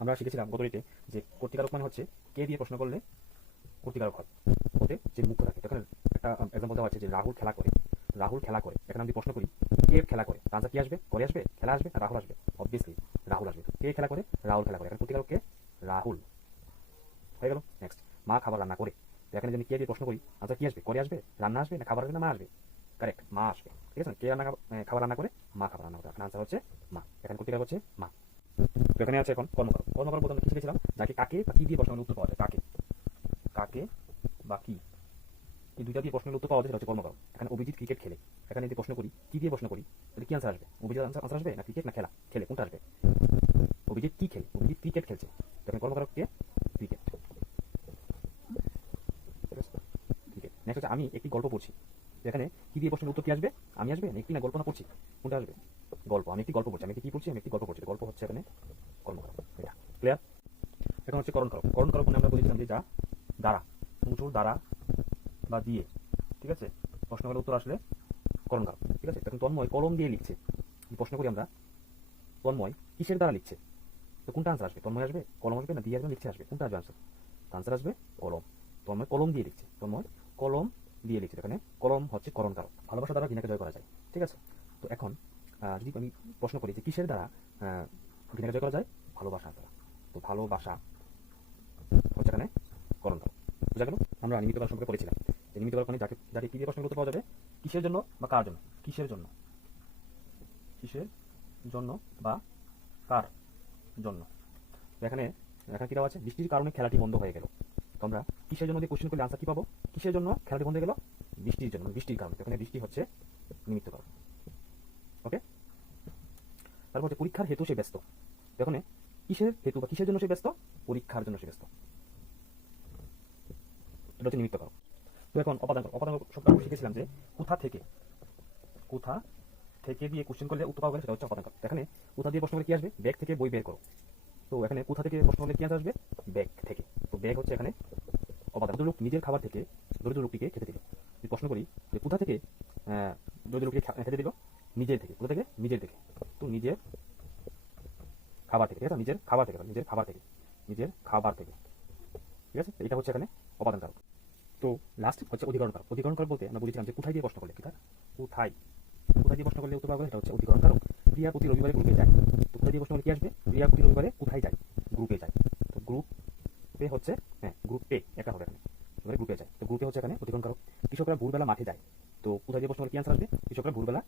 আমরা শিখেছিলাম গত রিটে যে কর্তৃকারক মানে হচ্ছে কে দিয়ে প্রশ্ন করলে কর্তৃকারক হয়, ওতে যে মুখ্য থাকে। এখানে একটা এক্সাম্পল দেওয়া আছে যে রাহুল খেলা করে। রাহুল খেলা করে, এখানে আমি প্রশ্ন করি কে খেলা করে, তার আনসার কি আসবে? করে আসবে, খেলা আসবে না রাহুল আসবে? অবভিয়াসলি রাহুল আসবে। কে খেলা করে? রাহুল খেলা করে। এখানে কর্তৃকারক কে? রাহুল। হয়ে গেল। নেক্সট, মা খাবার রান্না করে। তো এখানে যদি কে দিয়ে প্রশ্ন করি, আনসার কি আসবে? করে আসবে, রান্না আসবে না খাবার আসবে না মা আসবে? কারেক্ট, মা আসবে। ঠিক আছে, কে রান্না খাবার রান্না করে? মা খাবার রান্না করে। এখানে আনসার হচ্ছে মা। এখানে কর্তৃকারক হচ্ছে মা। তো এখানে আছে এখন কর্মকারক। কর্মকারক বলতে আমরা কি শিখেছিলাম? যাকে কাকে বা কি দিয়ে প্রশ্নের উত্তর পাওয়া যায়। কাকে, কাকে বা কি, এই দুইটা দিয়ে প্রশ্নের উত্তর পাওয়া যায়, সেটা হচ্ছে কর্মকারক। এখানে অভিজিৎ ক্রিকেট খেলে। এখানে যদি প্রশ্ন করি কি দিয়ে প্রশ্ন করি, তাহলে কি আনসার আসবে? অভিজিৎ আনসার আসবে না ক্রিকেট না খেলা? খেলে, কোনটা আসবে? অভিজিৎ কি খেলে? অভিজিৎ ক্রিকেট খেলছে। এখানে কর্মকারক কে? ক্রিকেট। ঠিক আছে, ক্রিকেট। নেক্সট হচ্ছে আমি একটি গল্প পড়ছি। এখানে কি দিয়ে প্রশ্নের উত্তর কি আসবে? আমি আসবে না একটি না গল্প না পড়ছি, কোনটা আসবে? গল্প। আমি একটি গল্প পড়ছি। আমি কি পড়ছি? আমি একটি গল্প পড়ছি। গল্প হচ্ছে এখানে কর্মকারক। এটা ক্লিয়ার। এখন হচ্ছে করণকারক। করণকারক মানে আমরা বলেছিলাম যে যা দ্বারা, উঁচুর দ্বারা বা দিয়ে, ঠিক আছে, প্রশ্নগুলোর উত্তর আসলে করণকারক। ঠিক আছে, এখন তন্ময় কলম দিয়ে লিখছে। প্রশ্ন করি আমরা, তন্ময় কিসের দ্বারা লিখছে? তো কোনটা আনসার আসবে? তন্ময় আসবে, কলম আসবে না দিয়ে আসবে লিখছে আসবে? কোনটা আসবে আনসার? আনসার আসবে কলম। তন্ময় কলম দিয়ে লিখছে। তন্ময় কলম দিয়ে লিখছে। এখানে কলম হচ্ছে করণকারক। ভালোবাসা দ্বারা ঘৃণাকে জয় করা যায়। ঠিক আছে, তো এখন যদি আমি প্রশ্ন করি যে কিসের দ্বারা ঘৃণাকে জয় করা যায়? ভালোবাসা দ্বারা। তো ভালোবাসা হচ্ছে এখানে করণকারক। বুঝা গেল? আমরা নিমিত্ত কারক সম্পর্কে পড়েছিলাম যে নিমিত্ত কারক মানে যাকে যাকে কি দিয়ে প্রশ্ন করতে পাওয়া যাবে? কিসের জন্য বা কার জন্য? কিসের জন্য, কিসের জন্য বা কার জন্য। এখানে এখানে কি দেওয়া আছে? বৃষ্টির কারণে খেলাটি বন্ধ হয়ে গেল। তো আমরা কিসের জন্য দিয়ে কোশ্চেন করলে আনসার কি পাবো? কিসের জন্য খেলাটি বন্ধ হয়ে গেল? বৃষ্টির জন্য, বৃষ্টির কারণে। এখানে বৃষ্টি হচ্ছে নিমিত্ত কারক। ওকে, তারপর হচ্ছে পরীক্ষার হেতু সে ব্যস্ত। এখানে কিসের হেতু বা কিসের জন্য সে ব্যস্ত? পরীক্ষার জন্য সে ব্যস্ত। এটা হচ্ছে নিমিত্ত কারক। তো এখন অপাদান। অপাদান শব্দ আমরা শিখেছিলাম যে কোথা থেকে, কোথা থেকে দিয়ে কোশ্চেন করলে উত্তর পাওয়া গেলে সেটা হচ্ছে অপাদান কারক। এখানে কোথা দিয়ে প্রশ্ন করলে কি আসবে? ব্যাগ থেকে বই বের করো। তো এখানে কোথা থেকে প্রশ্ন করলে কি আনসার আসবে? ব্যাগ থেকে। তো ব্যাগ হচ্ছে এখানে অপাদান। লোক নিজের খাবার থেকে দরিদ্র লোকটিকে খেতে দিল। যদি প্রশ্ন করি যে কোথা থেকে দরিদ্র লোকটিকে খেতে দিল? নিজের থেকে। কোথা থেকে? নিজের থেকে। তো নিজের খাবার থেকে। ঠিক আছে, নিজের খাবার থেকে, নিজের খাবার থেকে, নিজের খাবার থেকে। ঠিক আছে, এটা হচ্ছে এখানে অপাদান কারক। তো লাস্ট হচ্ছে অধিকরণ কারক। অধিকরণ কারক বলতে আমরা বলেছিলাম যে কোথায় দিয়ে প্রশ্ন করলে, ঠিক আছে, কোথায়, কোথায় দিয়ে প্রশ্ন করলে উত্তর পাওয়া গেলে এটা হচ্ছে অধিকরণ কারক। ক্রিয়া প্রতি রবিবারে গ্রুপে যায়। তো কোথায় দিয়ে প্রশ্ন করলে কি আসবে? ক্রিয়া প্রতি রবিবারে কোথায় যায়? গ্রুপে যায়। তো গ্রুপে হচ্ছে, হ্যাঁ গ্রুপে একা হবে এখানে, এবারে গ্রুপে যায়। তো গ্রুপে হচ্ছে এখানে অধিকরণ কারক। কৃষকরা ভোরবেলা মাঠে যায়। তো কোথায় দিয়ে প্রশ্ন করলে কি আনসার আসবে? কৃষকরা ভোরবেলা